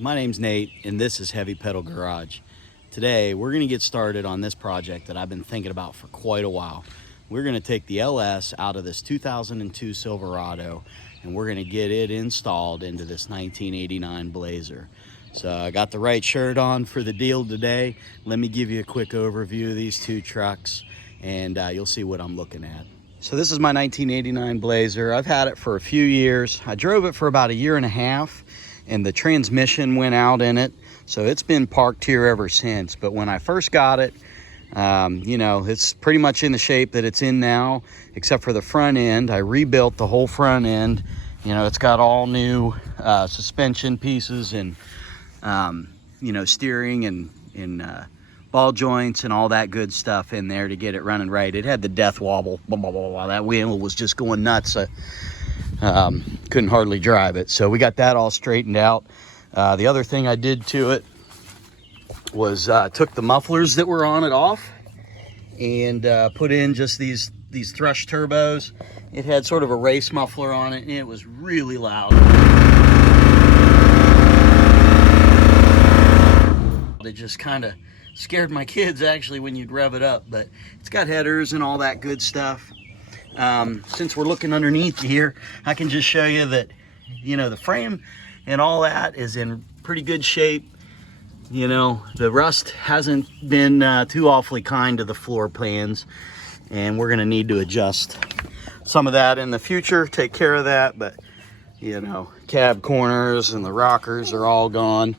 My name's Nate, and this is Heavy Pedal Garage. Today, we're going to get started on this project that I've been thinking about for quite a while. We're going to take the LS out of this 2002 Silverado, and we're going to get it installed into this 1989 Blazer. So I got the right shirt on for the deal today. Let me give you a quick overview of these two trucks, and you'll see what I'm looking at. So this is my 1989 Blazer. I've had it for a few years. I drove it for about a year and a half, and the transmission went out in it, so it's been parked here ever since. But when I first got it, you know, it's pretty much in the shape that it's in now, except for the front end. I rebuilt the whole front end. You know, it's got all new suspension pieces and you know, steering and ball joints and all that good stuff in there to get it running right. It had the death wobble, blah, blah, blah, blah. That wheel was just going nuts. Couldn't hardly drive it. So we got that all straightened out. The other thing I did to it was took the mufflers that were on it off and put in just these thrush turbos. It had sort of a race muffler on it, and it was really loud. It just kind of scared my kids actually when you'd rev it up, but it's got headers and all that good stuff. Since we're looking underneath here, I can just show you that, you know, the frame and all that is in pretty good shape. You know, the rust hasn't been too awfully kind to the floor pans, and we're going to need to adjust some of that in the future, take care of that. But, you know, cab corners and the rockers are all gone.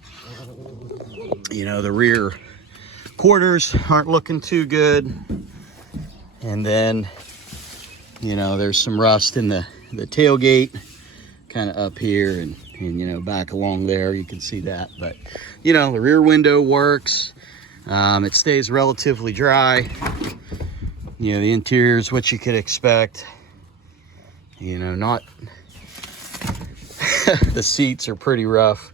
You know, the rear quarters aren't looking too good. And then, you know, there's some rust in the tailgate, kind of up here and, you know, back along there. You can see that. But, you know, the rear window works. It stays relatively dry. You know, the interior is what you could expect. You know, not... The seats are pretty rough.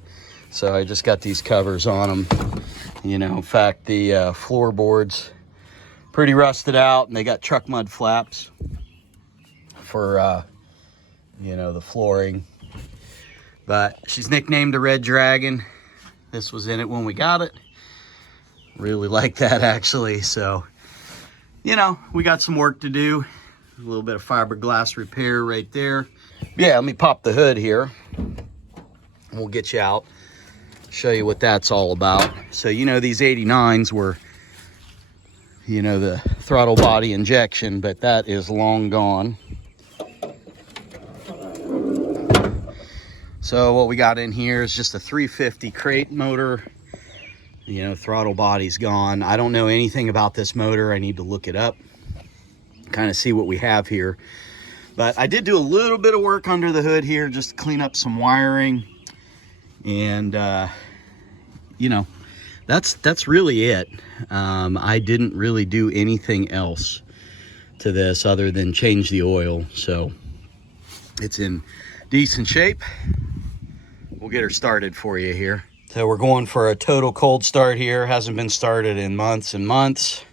So I just got these covers on them. You know, in fact, the floorboards pretty rusted out, and they got truck mud flaps for you know, the flooring. But she's nicknamed the Red Dragon. This was in it when we got it. Really like that, actually. So, you know, we got some work to do. A little bit of fiberglass repair right there. Yeah, let me pop the hood here. We'll get you out, show you what that's all about. So, you know, these 89s were, you know, the throttle body injection, but that is long gone. So what we got in here is just a 350 crate motor. You know, throttle body's gone. I don't know anything about this motor. I need to look it up, kind of see what we have here. But I did do a little bit of work under the hood here, just to clean up some wiring. And, you know, that's really it. I didn't really do anything else to this other than change the oil. So it's in decent shape. We'll get her started for you here. So we're going for a total cold start here. Hasn't been started in months and months.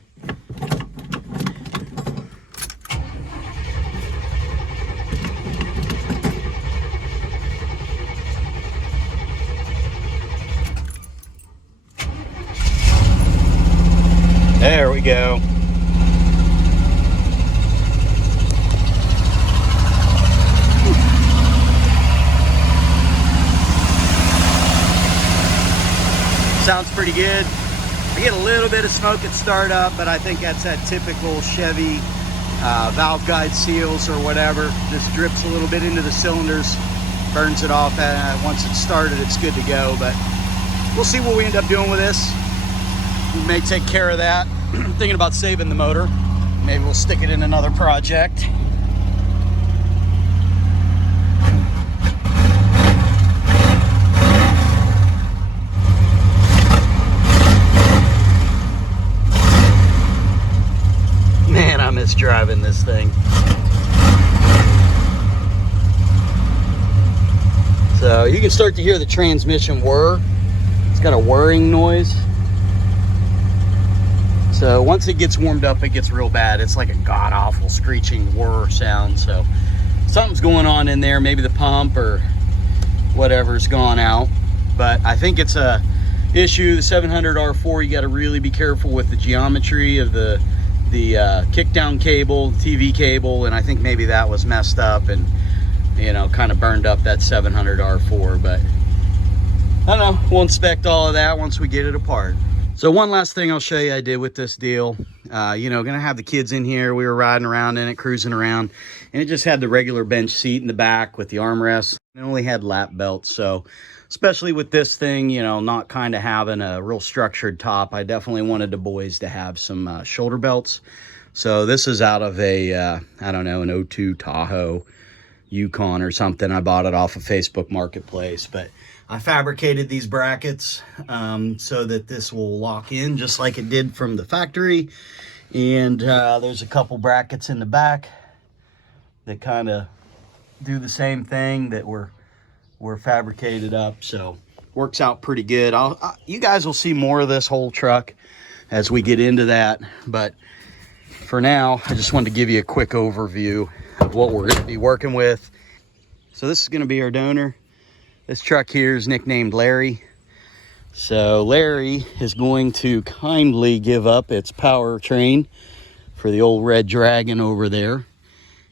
There we go. Sounds pretty good. I get a little bit of smoke at startup, but I think that's that typical Chevy valve guide seals or whatever. Just drips a little bit into the cylinders, burns it off. Once it's started, it's good to go. But we'll see what we end up doing with this. We may take care of that. Thinking about saving the motor. Maybe we'll stick it in another project. Man, I miss driving this thing. So you can start to hear the transmission whir. It's got a whirring noise. So once it gets warmed up, it gets real bad. It's like a god-awful screeching whir sound. So something's going on in there. Maybe the pump or whatever's gone out. but I think it's a issue. The 700 R4, you got to really be careful with the geometry of the kickdown cable, TV cable, and I think maybe that was messed up and, you know, kind of burned up that 700 R4. But I don't know, we'll inspect all of that once we get it apart. So one last thing I'll show you I did with this deal. You know, gonna have the kids in here. We were riding around in it, cruising around, and it just had the regular bench seat in the back with the armrests. It only had lap belts, so especially with this thing, you know, not kind of having a real structured top, I definitely wanted the boys to have some shoulder belts. So this is out of a, I don't know, an 02 Tahoe Yukon or something. I bought it off of Facebook Marketplace, but I fabricated these brackets so that this will lock in just like it did from the factory. And there's a couple brackets in the back that kind of do the same thing that were fabricated up, so works out pretty good. You guys will see more of this whole truck as we get into that, but for now I just wanted to give you a quick overview of what we're going to be working with. So this is going to be our donor. This truck here is nicknamed Larry. So Larry is going to kindly give up its powertrain for the old red Dragon over there,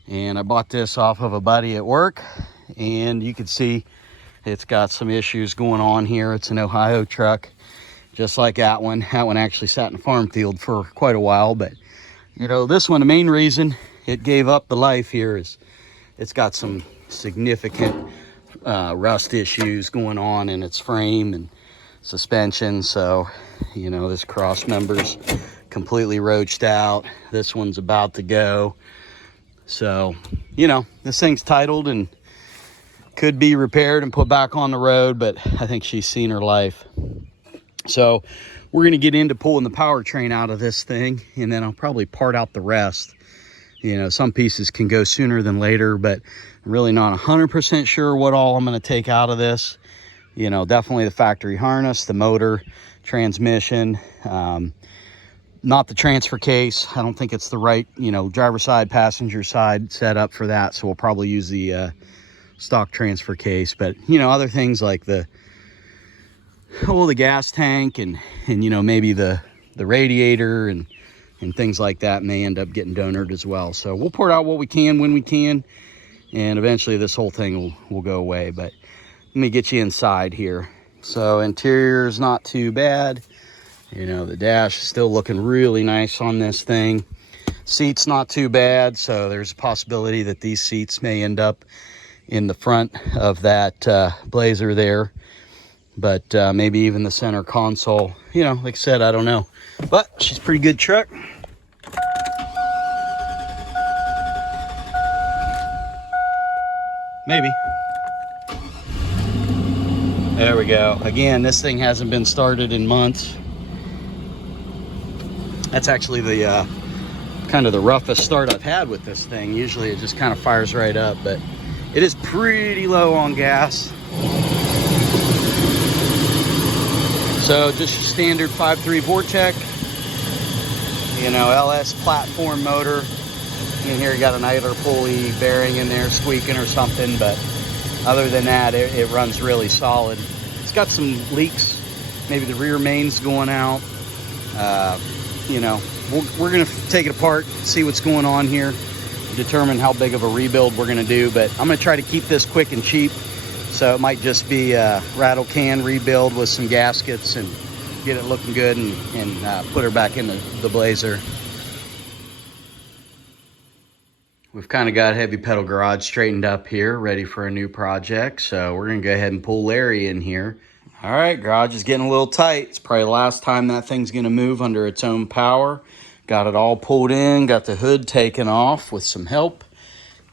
and I bought this off of a buddy at work, and you can see it's got some issues going on here. It's an Ohio truck, just like that one. That one actually sat in a farm field for quite a while, but you know, this one, the main reason it gave up the life here is it's got some significant rust issues going on in its frame and suspension. So, you know, this cross member's completely roached out. This one's about to go. So, you know, this thing's titled and could be repaired and put back on the road, but I think she's seen her life. So we're going to get into pulling the powertrain out of this thing, and then I'll probably part out the rest. You know, some pieces can go sooner than later, but I'm really not 100% sure what all I'm going to take out of this. You know, definitely the factory harness, the motor, transmission, not the transfer case. I don't think it's the right, you know, driver side, passenger side setup for that, so we'll probably use the stock transfer case. But you know, other things like the gas tank and you know, maybe the radiator and things like that may end up getting donored as well. So we'll pour out what we can when we can, and eventually this whole thing will go away. But let me get you inside here. So interior is not too bad. You know, the dash is still looking really nice on this thing. Seats not too bad, so there's a possibility that these seats may end up in the front of that Blazer there, but maybe even the center console. You know, like I said, I don't know, but she's a pretty good truck. Maybe. There we go. Again, this thing hasn't been started in months. That's actually the kind of the roughest start I've had with this thing. Usually it just kind of fires right up, but it is pretty low on gas. So just your standard 5.3 Vortec, you know, LS platform motor. In here you got an idler pulley bearing in there squeaking or something, but other than that, it runs really solid. It's got some leaks, maybe the rear main's going out. You know, we're gonna take it apart, see what's going on here, determine how big of a rebuild we're gonna do. But I'm gonna try to keep this quick and cheap, so it might just be a rattle can rebuild with some gaskets and get it looking good, and put her back in the Blazer. We've kind of got Heavy Pedal Garage straightened up here, ready for a new project. So we're gonna go ahead and pull Larry in here. All right, garage is getting a little tight. It's probably the last time that thing's gonna move under its own power. Got it all pulled in, got the hood taken off with some help,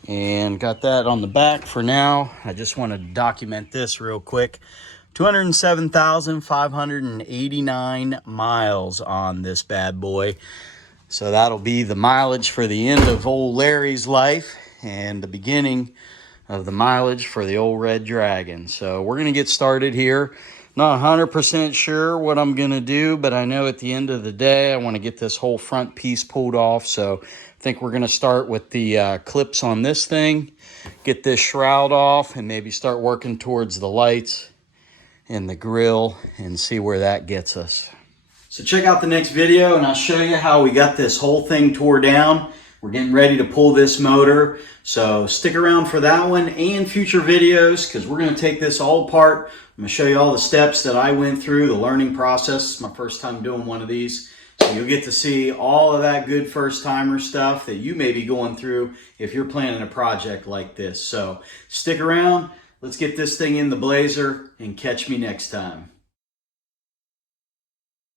and got that on the back for now. I just want to document this real quick. 207,589 miles on this bad boy. So that'll be the mileage for the end of old Larry's life and the beginning of the mileage for the old red Dragon. So we're going to get started here. Not 100% sure what I'm going to do, but I know at the end of the day, I want to get this whole front piece pulled off. So I think we're going to start with the clips on this thing, get this shroud off, and maybe start working towards the lights. and the grill and see where that gets us. So check out the next video and I'll show you how we got this whole thing tore down. We're getting ready to pull this motor. So stick around for that one and future videos because we're going to take this all apart. I'm going to show you all the steps that I went through, the learning process. It's my first time doing one of these. So you'll get to see all of that good first timer stuff that you may be going through if you're planning a project like this. So stick around. Let's get this thing in the blazer and catch me next time.